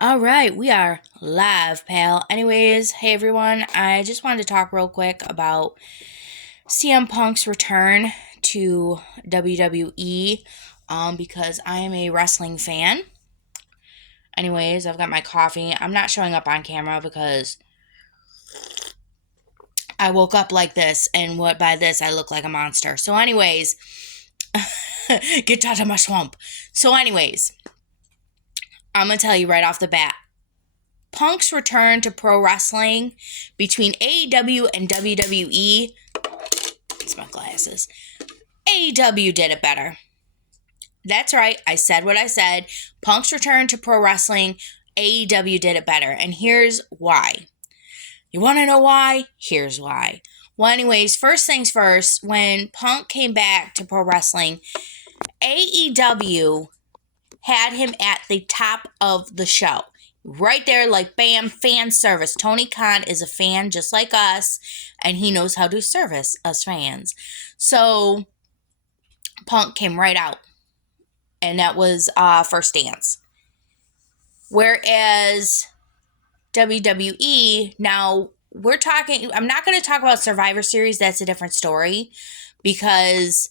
All right, we are live, pal. Anyways, hey everyone, I just wanted to talk real quick about CM Punk's return to WWE because I am a wrestling fan. Anyways, I've got my coffee. I'm not showing up on camera because I woke up like this, and what by this I look like a monster. So, anyways, get out of my swamp. So, anyways, I'm gonna tell you right off the bat. Punk's return to pro wrestling between AEW and WWE. It's my glasses. AEW did it better. That's right. I said what I said. Punk's return to pro wrestling. AEW did it better. And here's why. You want to know why? Here's why. Well, anyways, first things first, when Punk came back to pro wrestling, AEW had him at the top of the show. Right there, like, bam, fan service. Tony Khan is a fan just like us, and he knows how to service us fans. So, Punk came right out, and that was First Dance. Whereas WWE, now, I'm not going to talk about Survivor Series, that's a different story, because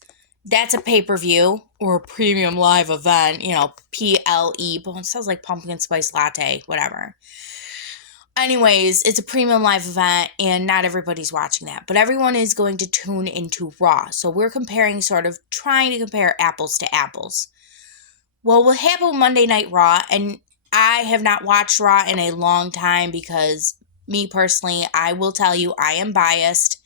that's a pay-per-view or a premium live event, PLE. It sounds like pumpkin spice latte, whatever. Anyways, it's a premium live event and not everybody's watching that. But everyone is going to tune into Raw. So we're trying to compare apples to apples. Well, what happened Monday Night Raw, and I have not watched Raw in a long time because me personally, I will tell you, I am biased.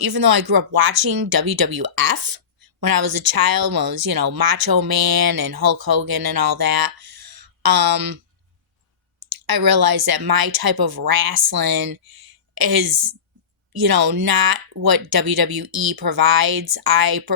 Even though I grew up watching WWF, when I was a child, when it was, Macho Man and Hulk Hogan and all that, I realized that my type of wrestling is, not what WWE provides.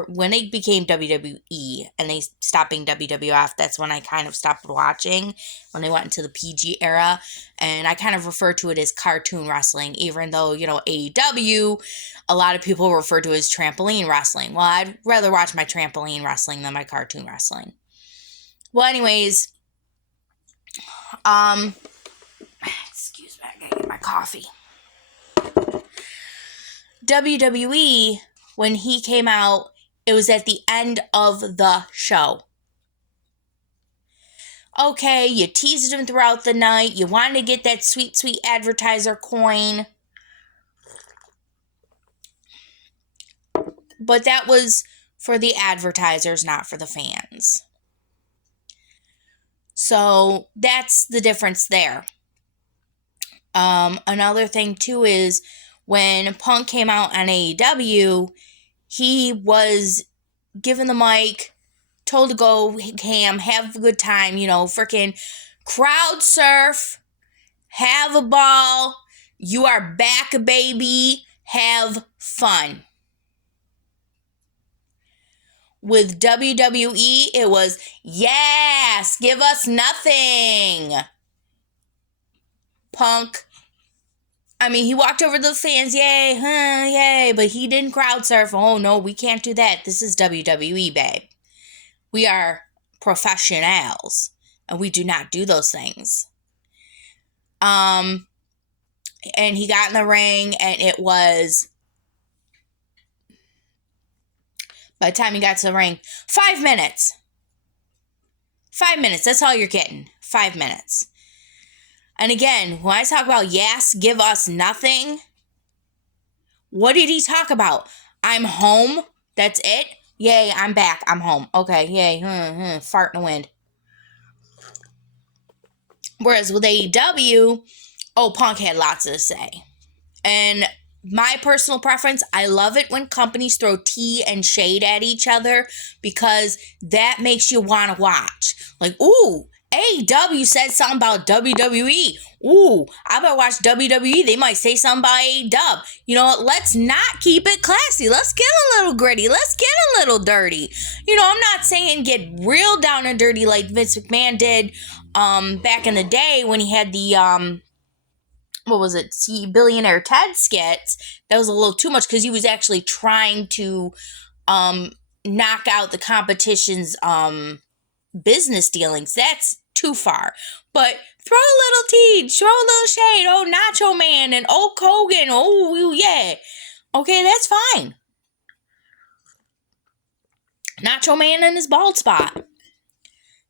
When it became WWE and they stopped being WWF, that's when I kind of stopped watching, when they went into the PG era, and I kind of refer to it as cartoon wrestling, even though, AEW, a lot of people refer to it as trampoline wrestling. Well, I'd rather watch my trampoline wrestling than my cartoon wrestling. Well, anyways, excuse me, I gotta get my coffee. WWE, when he came out, it was at the end of the show. Okay, you teased him throughout the night. You wanted to get that sweet, sweet advertiser coin. But that was for the advertisers, not for the fans. So that's the difference there. Another thing, too, is when Punk came out on AEW, he was given the mic, told to go ham, have a good time, freaking crowd surf, have a ball, you are back, baby, have fun. With WWE, it was, yes, give us nothing. Punk, he walked over to the fans, yay, yay, but he didn't crowd surf. Oh, no, we can't do that. This is WWE, babe. We are professionals, and we do not do those things. And he got in the ring, and it was, by the time he got to the ring, 5 minutes. 5 minutes, that's all you're getting. 5 minutes. And again, when I talk about yes, give us nothing, what did he talk about? I'm home. That's it. Yay, I'm back. I'm home. Okay, yay. Fart in the wind. Whereas with AEW, Punk had lots to say. And my personal preference, I love it when companies throw tea and shade at each other because that makes you want to watch. Like, ooh, AEW said something about WWE. Ooh, I better watch WWE. They might say something about AEW. You know what? Let's not keep it classy. Let's get a little gritty. Let's get a little dirty. I'm not saying get real down and dirty like Vince McMahon did back in the day when he had the Billionaire Ted skits. That was a little too much because he was actually trying to knock out the competition's business dealings. That's too far. But throw a little tea, throw a little shade. Oh, Nacho Man and Hulk Hogan. Oh, yeah. Okay, that's fine. Nacho Man and his bald spot.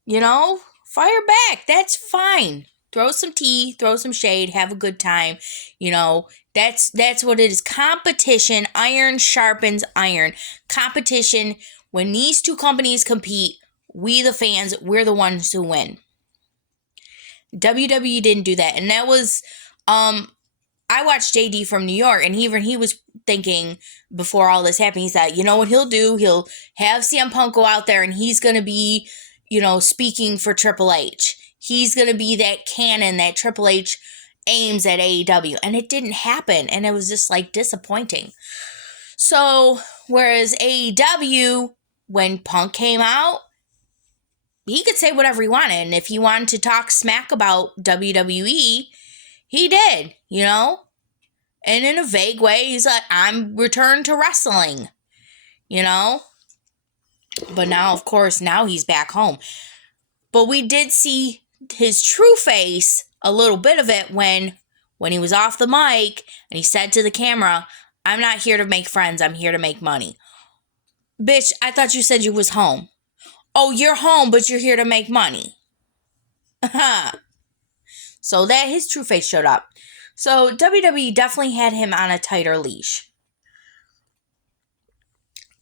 You know, fire back. That's fine. Throw some tea, throw some shade, have a good time. You know, that's what it is. Competition, iron sharpens iron. Competition, when these two companies compete, we the fans, we're the ones who win. WWE didn't do that. And that was, I watched JD from New York, and even he was thinking before all this happened, he said, you know what he'll do? He'll have CM Punk go out there, and he's going to be, you know, speaking for Triple H. He's going to be that cannon that Triple H aims at AEW. And it didn't happen. And it was just like disappointing. So, whereas AEW, when Punk came out, he could say whatever he wanted. And if he wanted to talk smack about WWE, he did, you know? And in a vague way, he's like, I'm returned to wrestling, you know? But now, of course, now he's back home. But we did see his true face, a little bit of it, when he was off the mic and he said to the camera, I'm not here to make friends, I'm here to make money. Bitch, I thought you said you was home. Oh, you're home, but you're here to make money. So that his true face showed up. So WWE definitely had him on a tighter leash.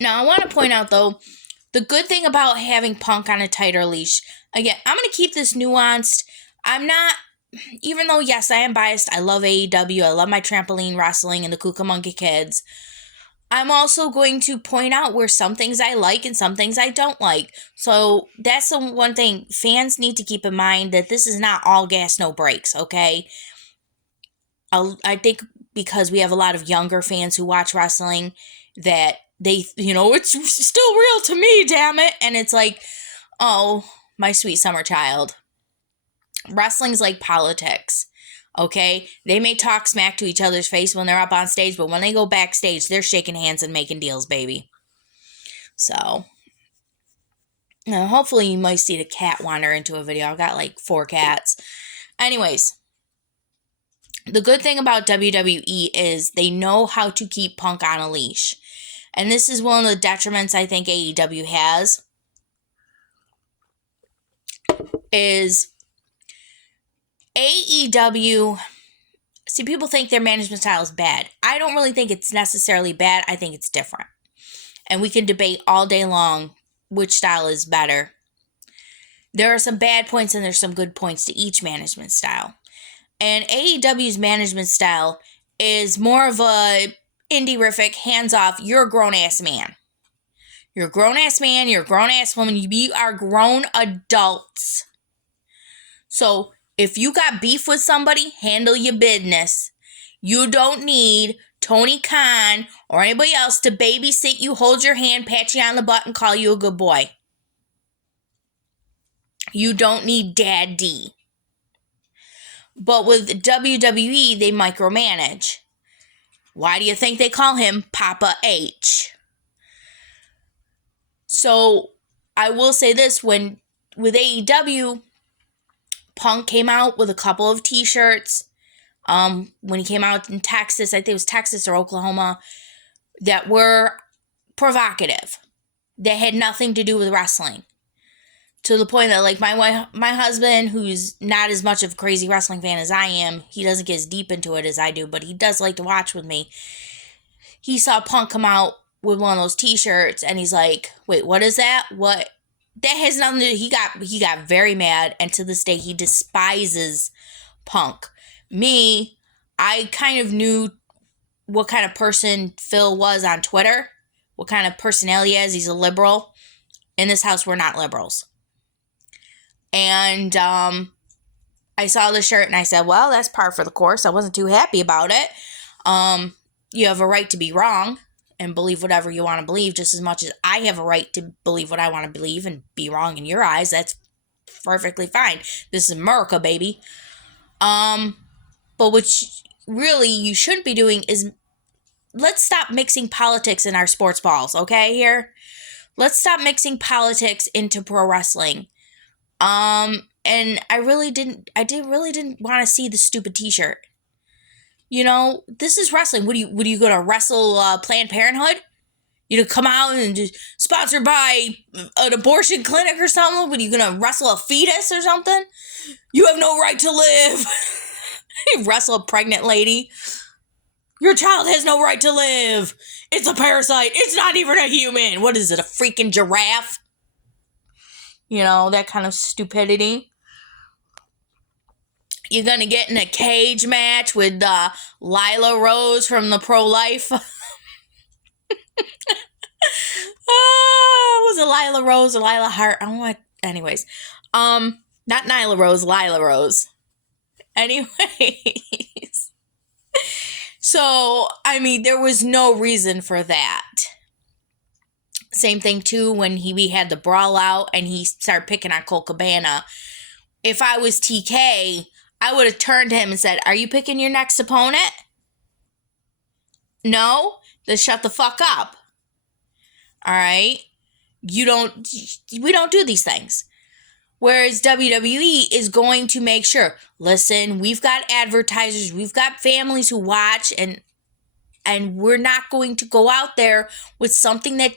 Now, I want to point out, though, the good thing about having Punk on a tighter leash, again, I'm going to keep this nuanced. I'm not, even though, yes, I am biased, I love AEW, I love my trampoline wrestling and the Cucamonga Kids, I'm also going to point out where some things I like and some things I don't like. So that's the one thing fans need to keep in mind, that this is not all gas, no brakes, okay? I think because we have a lot of younger fans who watch wrestling, that they, you know, it's still real to me, damn it. And it's like, oh, my sweet summer child. Wrestling's like politics. Okay, they may talk smack to each other's face when they're up on stage, but when they go backstage, they're shaking hands and making deals, baby. So, hopefully you might see the cat wander into a video. I've got like 4 cats. Anyways, the good thing about WWE is they know how to keep Punk on a leash. And this is one of the detriments I think AEW has, is AEW, see, people think their management style is bad. I don't really think it's necessarily bad. I think it's different. And we can debate all day long which style is better. There are some bad points and there's some good points to each management style. And AEW's management style is more of a indie-rific, hands-off, you're a grown-ass man. You're a grown-ass man, you're a grown-ass woman, you are grown adults. So, if you got beef with somebody, handle your business. You don't need Tony Khan or anybody else to babysit you, hold your hand, pat you on the butt, and call you a good boy. You don't need Dad D. But with WWE, they micromanage. Why do you think they call him Papa H? So, I will say this, with AEW, Punk came out with a couple of t-shirts when he came out in Texas, I think it was Texas or Oklahoma, that were provocative. They had nothing to do with wrestling. To the point that, like, my husband, who's not as much of a crazy wrestling fan as I am, he doesn't get as deep into it as I do, but he does like to watch with me. He saw Punk come out with one of those t-shirts, and he's like, wait, what is that? What? That has nothing to do. He got very mad, and to this day he despises Punk. Me, I kind of knew what kind of person Phil was on Twitter, what kind of personality he is. He's a liberal. In this house, we're not liberals. And I saw the shirt and I said, well, that's par for the course. I wasn't too happy about it. You have a right to be wrong and believe whatever you want to believe, just as much as I have a right to believe what I want to believe and be wrong in your eyes. That's perfectly fine. This is America, baby. But what really you shouldn't be doing is, let's stop mixing politics in our sports balls, okay, here? Let's stop mixing politics into pro wrestling. And I really didn't want to see the stupid t-shirt. You know, this is wrestling. What are you gonna wrestle Planned Parenthood? You to come out and just sponsored by an abortion clinic or something? What are you gonna wrestle a fetus or something? You have no right to live. You wrestle a pregnant lady. Your child has no right to live. It's a parasite. It's not even a human. What is it, a freaking giraffe? You know, that kind of stupidity. You're going to get in a cage match with Lila Rose from the Pro-Life. Was it Lila Rose or Lila Hart? I don't know. Anyways. Not Nyla Rose, Lila Rose. Anyways. So, I mean, there was no reason for that. Same thing, too, when we had the brawl out and he started picking on Colt Cabana. If I was TK, I would have turned to him and said, are you picking your next opponent? No? Then shut the fuck up. All right? We don't do these things. Whereas WWE is going to make sure, listen, we've got advertisers, we've got families who watch, and we're not going to go out there with something that